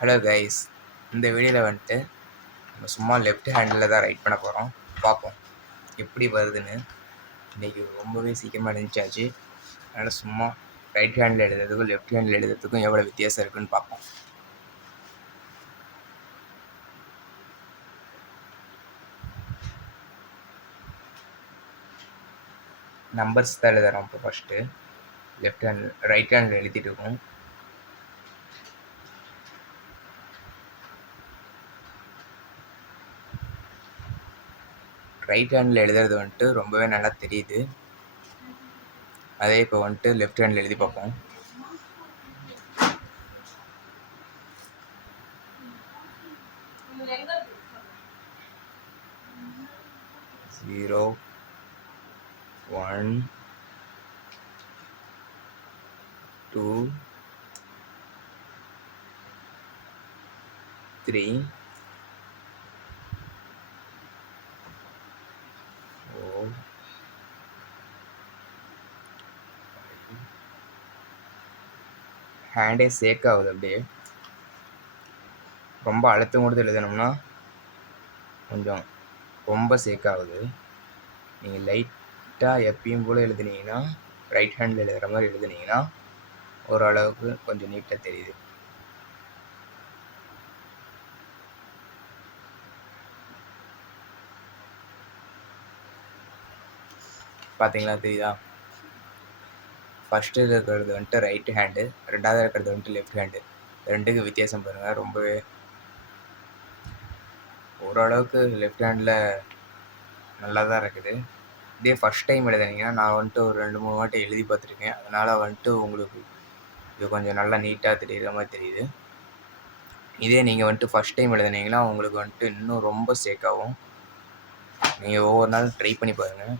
Hello guys, இந்த வீடியோவில் வந்துட்டு நம்ம சும்மா லெஃப்ட் ஹேண்டில் தான் ரைட் பண்ண போகிறோம். பார்ப்போம் எப்படி வருதுன்னு. இன்றைக்கி ரொம்பவே சீக்கிரமாக எழுந்திரிச்சாச்சு. அதனால் சும்மா ரைட் ஹேண்டில் எழுதுறதுக்கும் லெஃப்ட் ஹேண்டில் எழுதுறதுக்கும் எவ்வளோ வித்தியாசம் இருக்குன்னு பார்ப்போம். நம்பர்ஸ் தான் எழுதுறோம். இப்போ ஃபஸ்ட்டு ரைட் ஹேண்டில் எழுதிட்டு இருக்கோம். ரைட் ஹேண்டில் எழுதுறது வந்துட்டு ரொம்பவே நல்லா தெரியுது. அதே இப்போ வந்துட்டு லெஃப்ட் ஹேண்டில் எழுதி பார்ப்போம். ஜீரோ 1 2 3 4 ஹேண்டே சேக் ஆகுது. அப்படியே ரொம்ப அழுத்தம் கொடுத்து எழுதணும்னா கொஞ்சம் ரொம்ப சேக் ஆகுது. நீங்கள் லைட்டாக எப்பயும் போல் எழுதுனீங்கன்னா, ரைட் ஹேண்டில் எழுதுகிற மாதிரி எழுதுனீங்கன்னா ஓரளவுக்கு கொஞ்சம் நீட்டாக தெரியுது. பார்த்தீங்களா, தெரியுதா? ஃபஸ்ட்டு இருக்கிறது வந்துட்டு ரைட் ஹேண்டு, ரெண்டாவது இருக்கிறது வந்துட்டு லெஃப்ட் ஹேண்டு. ரெண்டுக்கு வித்தியாசம் பாருங்கள். ரொம்பவே ஓரளவுக்கு லெஃப்ட் ஹேண்டில் நல்லா தான் இருக்குது. இதே ஃபஸ்ட் டைம் எழுதுனீங்கன்னா, நான் வந்துட்டு ஒரு 2-3 வாட்டி எழுதி பார்த்துருக்கேன். அதனால் வந்துட்டு உங்களுக்கு இது கொஞ்சம் நல்லா நீட்டாக தெரியுற மாதிரி தெரியுது. இதே நீங்கள் வந்துட்டு ஃபஸ்ட் டைம் எழுதுனீங்கன்னா உங்களுக்கு வந்துட்டு இன்னும் ரொம்ப சேக் ஆகும். நீங்கள் ஒவ்வொரு நாளும் ட்ரை பண்ணி பாருங்கள்.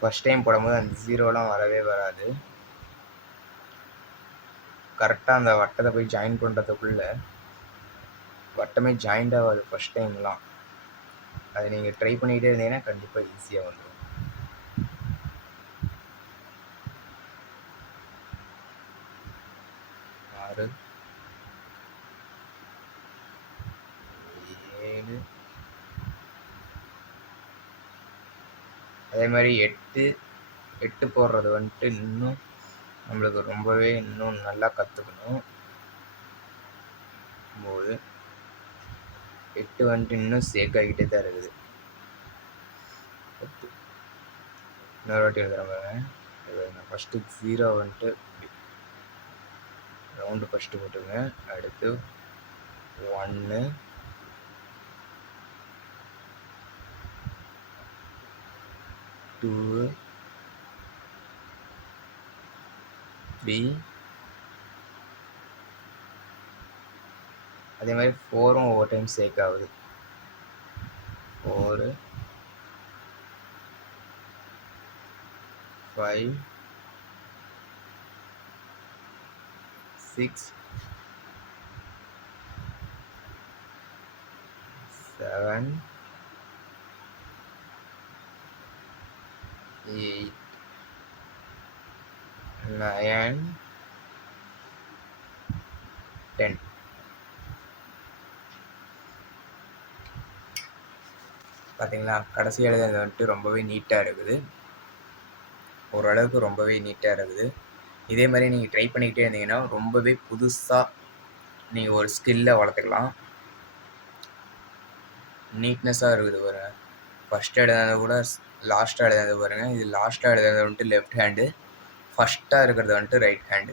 ஃபஸ்ட் டைம் போடும்போது அந்த ஜீரோலாம் வரவே வராது. கரெக்டாக அந்த வட்டத்தை போய் ஜாயின் பண்ணுறதுக்குள்ளே வட்டமே ஜாயிண்ட் ஆகாது ஃபஸ்ட் டைம்லாம். அதை நீங்கள் ட்ரை பண்ணிக்கிட்டே இருந்தீங்கன்னா கண்டிப்பாக ஈஸியாக வந்துடும். 6 7 அதே மாதிரி 8 போடுறது வந்துட்டு இன்னும் நம்மளுக்கு ரொம்பவே இன்னும் நல்லா கற்றுக்கணும் போது 8 வந்துட்டு இன்னும் சேக் ஆகிட்டே தான் இருக்குது. இன்னொரு வாட்டி எழுதுகிறேன். ஃபஸ்ட்டு 0 வந்துட்டு ரவுண்டு ஃபஸ்ட்டு போட்டுங்க. அடுத்து 1 2 3 அதே மாதிரி 4ம் ஒவ்வொரு டைம் சேக் ஆகுது. 4 5 6 7 8 9 10. பார்த்தீங்களா, கடைசி எழுதுறது வந்துட்டு ரொம்பவே நீட்டாக இருக்குது. ஓரளவுக்கு ரொம்பவே நீட்டாக இருக்குது. இதே மாதிரி நீங்கள் ட்ரை பண்ணிக்கிட்டே இருந்தீங்கன்னா ரொம்பவே புதுசாக நீங்கள் ஒரு ஸ்கில்லை வளர்த்துக்கலாம். நீட்னஸாக இருக்குது பாருங்கள். ஃபஸ்ட்டு எழுதுனதை கூட லாஸ்ட்டாக எழுதுனது பாருங்கள். இது லாஸ்ட்டாக எழுதுனது வந்துட்டு லெஃப்ட் ஹேண்டு, ஃபஸ்ட்டாக இருக்கிறது வந்துட்டு ரைட் ஹேண்டு.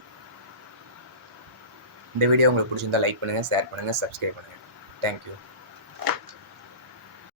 இந்த வீடியோ உங்களுக்கு பிடிச்சிருந்தா லைக் பண்ணுங்கள், ஷேர் பண்ணுங்கள், சப்ஸ்கிரைப் பண்ணுங்கள். தேங்க்யூ.